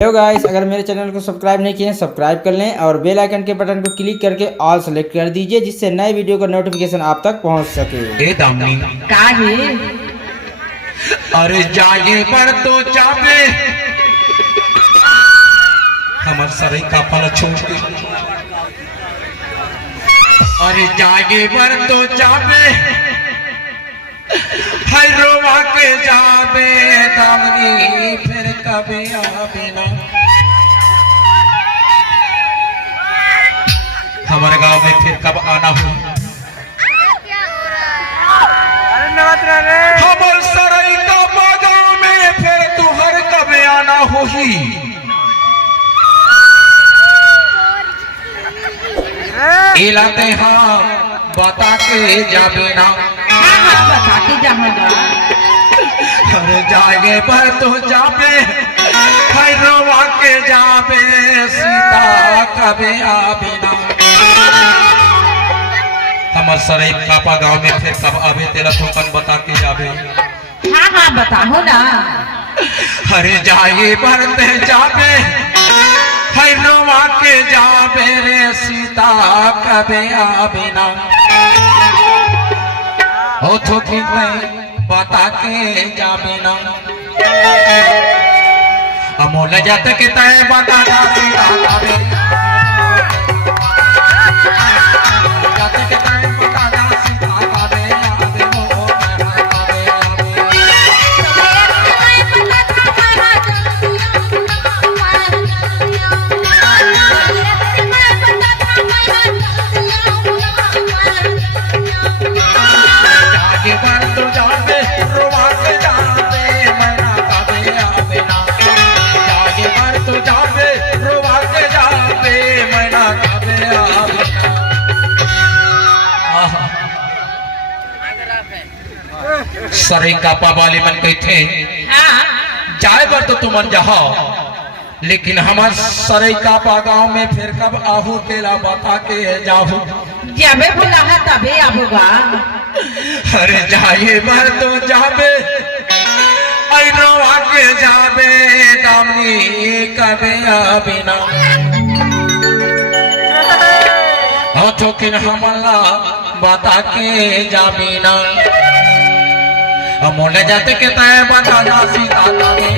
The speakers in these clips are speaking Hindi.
हेलो गाइस, अगर मेरे चैनल को सब्सक्राइब नहीं किए हैं सब्सक्राइब कर लें और बेल आइकन के बटन को क्लिक करके ऑल सेलेक्ट कर दीजिए, जिससे नए वीडियो का नोटिफिकेशन आप तक पहुंच सके। ए दामनी का है? अरे जागे पर तो चापे हमर सरई का पल छोड़ के, अरे जागे पर तो चापे है रोवा के जाबे दामनी फिर कभी आवे ना। हमारे गांव में फिर कब आना हो? हमर सरई का गांव में फिर तुहर कब आना होही? इलाते हाँ बता के जाबे ना। हाँ, बता के जाऊंगा। अरे जागे पर तो जाबे है रोवा के जाबे सीता कबे आवे ना। हमर सरई कापा गांव में फिर कब आवे तेरा ठोकन बता के जाबे। हाँ बताओ ना। अरे जागे पर ते जाबे है रोवा के जाबे रे सीता कबे आवे ना। हो थोकी बता के जाबे ना। अमोल जात के तय बता ना सीता कबे जात के तय बता ना सीता कबे आवे हो कबे आवे। जागे पर तो जाबे रोवा के जाबे मना कबे आवे ना। जागे पर तो जाबे रोवा के जाबे मना कबे आवे ना। सरई कापा वाले मन कहते हाँ, जाए बर तो तुम जाओ, लेकिन हमार सरई कापा गांव में फिर कब आहू तेरा बता के जाओ। जबे बुलाहा तबे आबूगा। अरे जाए बर तो जाबे रोवा के जाबे दामनी कबे आवे ना। थोकिन हमला बता के जाबे ना। मोले जाते के तय बता ना सीता कबे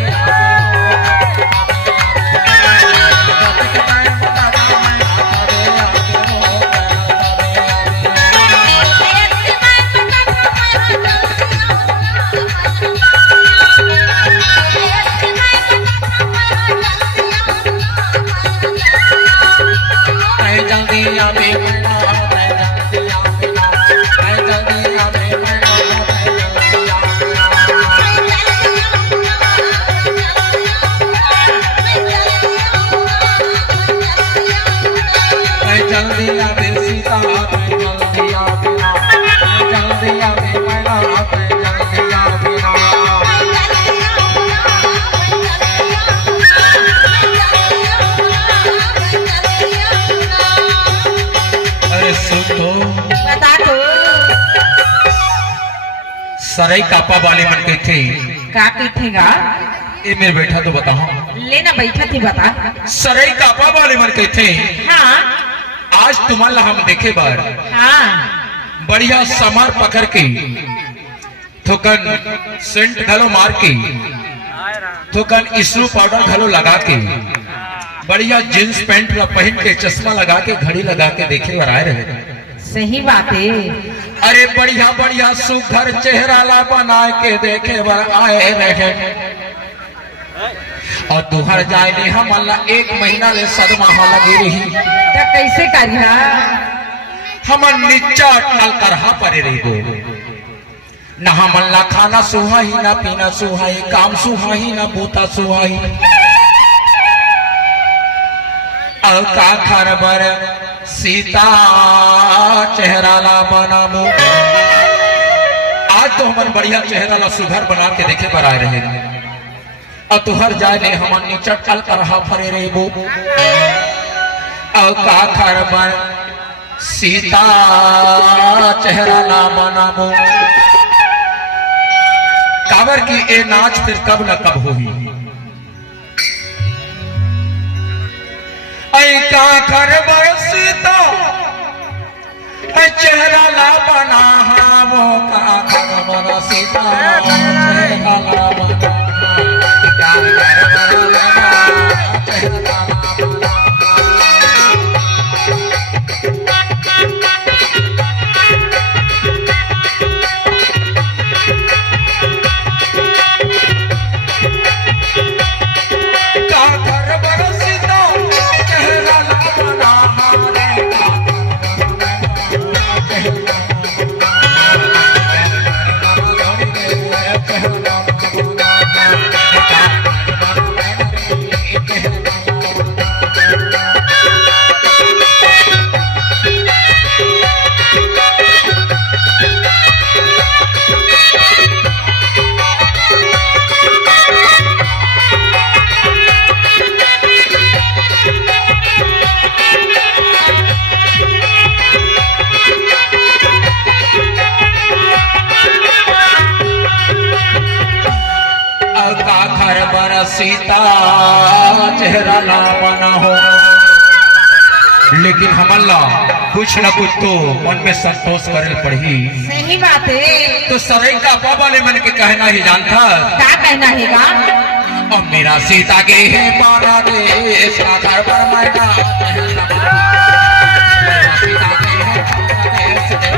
जल्दी आवे जल्दी आवे सीता जल्दी आवे जल्दी आवे मैना जल्दी आवे। अरे सुन तो बता तो। सरई कापा वाले मन के थे का कहतेगा? ये मेरे बैठा तो बताओ। लेना बैठा थी बता। सरई कापा वाले मन के थे हाँ आज तुम्हारा हम देखे बार हाँ बढ़िया समार पकड़ के थोकन सेंट घलो मार के थोकन इसरू पाउडर घलो लगा के बढ़िया जींस पैंट पहन के चश्मा लगा के घड़ी लगा के देखे बार आए रहे। सही बात है। अरे बढ़िया बढ़िया सुघर चेहरा ला बना के देखे बार आए रहे। और तुहर जाए ने हम अल्लाह एक महीना ले सदमा लगी रही। तो कैसे करिया? हमर नीचा टाल करहा परे रही दो ना। हमला खाना सुहाई ना पीना सुहाई, काम सुहाई ना बूता सुहाई। और का खरबर सीता चेहरा ला बनामो। आज तो हमार बढ़िया चेहरा ला सुघर बना के देखे पर आए रहे। और तुहर जाए ने हमार नीचा टाल करहा परे रही बो। और का खरबर सीता चेहरा ला बनामो। काबर की ए नाच फिर कब न कब होगी। का कर बरसता चेहरा ला बना वो का कर बरसता चेहरा ला बना का कर बरसता चेहरा ला बना सीता चेहरा ना बना हो, लेकिन हमला कुछ न कुछ तो मन में संतोष करे पड़ी। सही बात है। तो सरे का बाबा ने मन के कहना ही जानता। क्या कहना हैगा? और मेरा सीता के है पारा देश का घर पर मैना मेरा सीता के है पारा देश